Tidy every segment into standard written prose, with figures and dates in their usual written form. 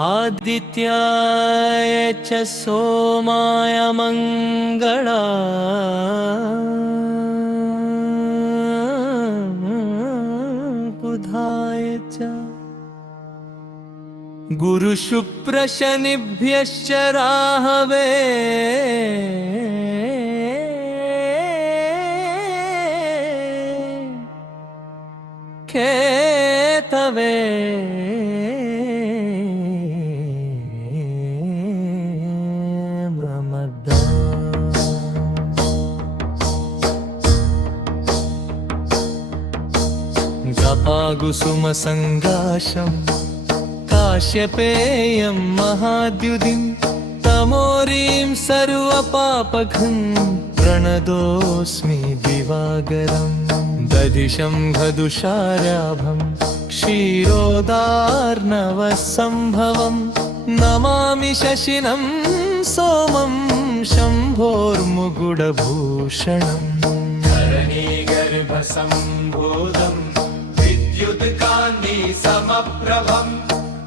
आदित्याय च सोमाय बुधाय च गुरुशुक्रशनिभ्यश्च राहवे केतवे गपाकुसुमसङ्गाशं काश्यपेयं महाद्युतिं तमोरीं सर्वपापघं प्रणतोऽस्मि दिवाकरम् ददिशं घदुषाराभं क्षीरोदार्णवसम्भवं नमामि शशिनं सोमं शम्भोर्मुकुटभूषणम् धरणीगर्भसम्भूतं विद्युत्कान्ति समप्रभं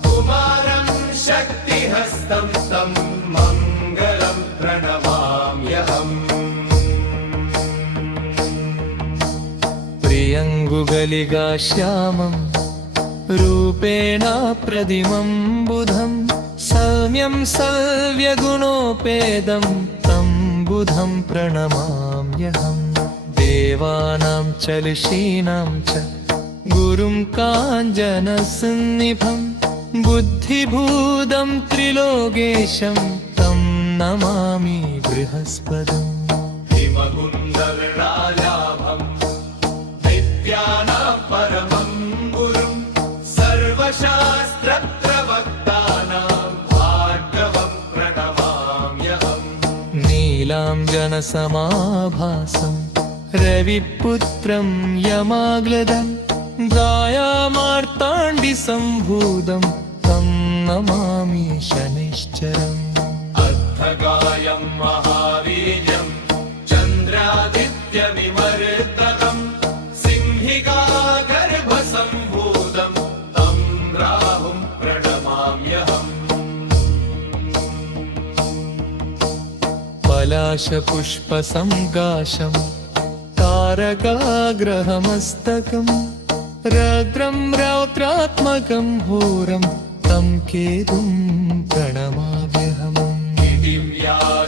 कुमारं शक्तिहस्तं तं मङ्गलं प्रणमाम्यहम् प्रियङ्गुगलिगाश्यामं रूपेण प्रदिमं बुधं सौम्यं सव्यगुणोपेदं तं बुधं प्रणमाम्यहम् देवानां च ऋषीणां च गुरुं काञ्चनसन्निभं बुद्धिभूतं त्रिलोकेशं तं नमामि बृहस्पतिम् हिमकुन्दवर्णालाभं विद्यानां परमं गुरुं सर्वशास्त्रप्रवक्तानां भार्गवं प्रणमाम्यहम् नीलाञ्जनसमाभासं रविपुत्रं यमाग्लदं गायामार्ताण्डिसम्भूतं तं नमामि शनैश्चरम् अर्धगायं महावीर्यं चन्द्रादित्यविमर्दकं सिंहिकागर्भसम्भूतं तं राहुं प्रणमाम्यहम् पलाशपुष्पसङ्काशं तारकाग्रहमस्तकं रग्रं रौद्रात्मकं घोरं तं केतुं प्रणमाम्यहम्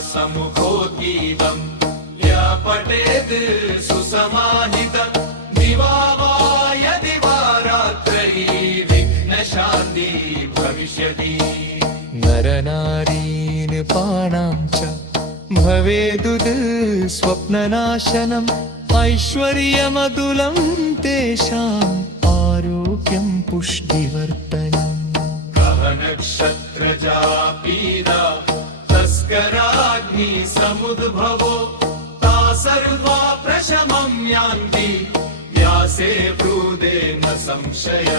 व्यासमुखोद्गीतं या पठेत् सुसमाहितं दिवा वा यदि वा रात्रैः विघ्नशान्तिः भविष्यति नरनारीनृपाणां च भवेदुद् स्वप्ननाशनम् ऐश्वर्यमतुलं तेषाम् आरोग्यं पुष्टिवर्धनम् ग्रहनक्षत्रजापीदा तस्कराग्नि समुद्भवो ता सर्वा प्रशमं यान्ति व्यासे ब्रूदे न संशय